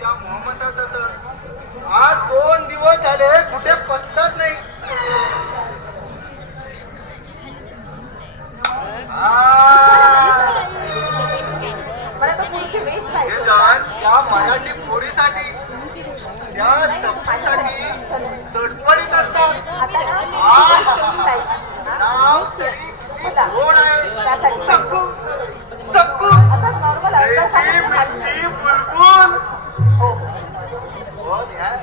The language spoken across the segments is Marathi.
त्या मोहम्मदाचा तर आज 2 दिवस झाले कुठे पत्ताच नाही. हे जाण त्या मराठी पोरीसाठी त्या सपनीसाठी तडफडीत असतात. नाव तरी कोण आहे? सक्कू सक्कू मिठी बुलबुल.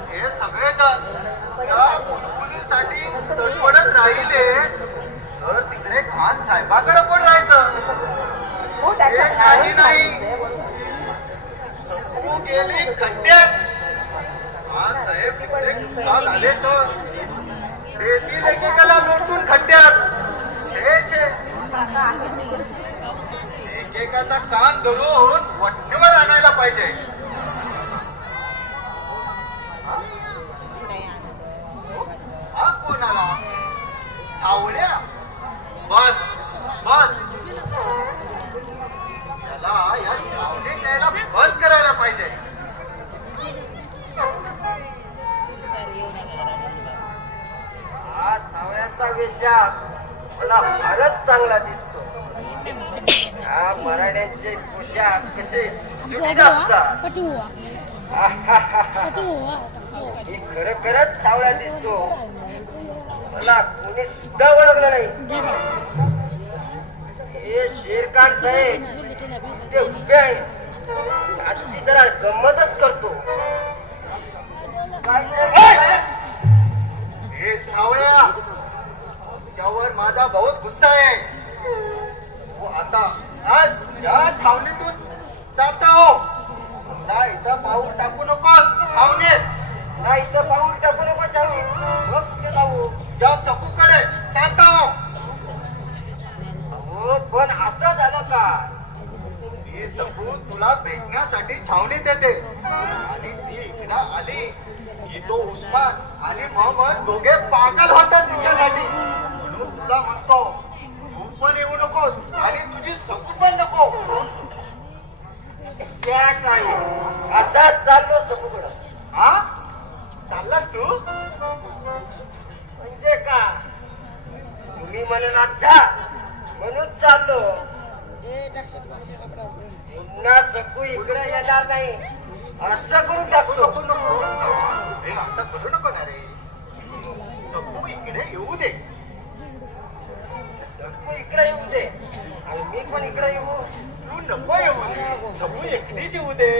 हे सगळे जण त्या बुलबुलीसाठी तडफडत राहिले तर तिकडे खान साहेबाकडे पण राहायचं. हे काही नाही, सक्कू गेली खड्ड्यात. खान साहेब तिकडे गुस्सा झाले तर देतील एकेकाला लोटून खड्ड्यात. एकेकाचा कान धरून वठणीवर आणायला पाहिजे. हा कोणाला सावळ्या? बस बस, याला या सावली न्यायला बंद करायला पाहिजे. हा सावळ्याचा वेशाख मला फारच चांगला दिसतो. हा मराठ्यांचे पोशाख कसे सुंदर असतात. ही खरोखरच सावळा दिसतो. मला कोणी सुद्धा ओळखलं नाही. हे शेरखान साहेब ते उभे आहेत. आजची जरा गंमतच करतो. हे सावळ्या, त्यावर माझा बहुत गुस्सा आहे. हो आता आज या छावणीतून जाता हो. समजा इथं पाऊल टाकू नकोस छावणीत. नाही इथं पाऊल टाकू नको छावणीत. मग कुठे जाऊ? ज्या सकूकडे जाता हो. हो पण असं झालं का? ही सकू तुला भेटण्यासाठी छावणीत येते आणि ती इकडं आली की तो उस्मान आणि मोहम्मद दोघे पागल होतात तुझ्यासाठी. म्हणून तुला म्हणतो तू पण येऊ नकोस आणि तुझी सकू पण नको. त्या काय असाच चाललो सकूकडं. हा चाललास तू? म्हणजे का तुम्ही म्हणून आता म्हणून चाललो. पुन्हा सकू इकडे येणार नाही असं करून टाकतो. असं करू नको ना रे. सकू इकडे येऊ दे. सकू इकडे येऊ दे आणि मी पण इकडे येऊ. तू नको येऊ दे. सकू एकटीच येऊ दे.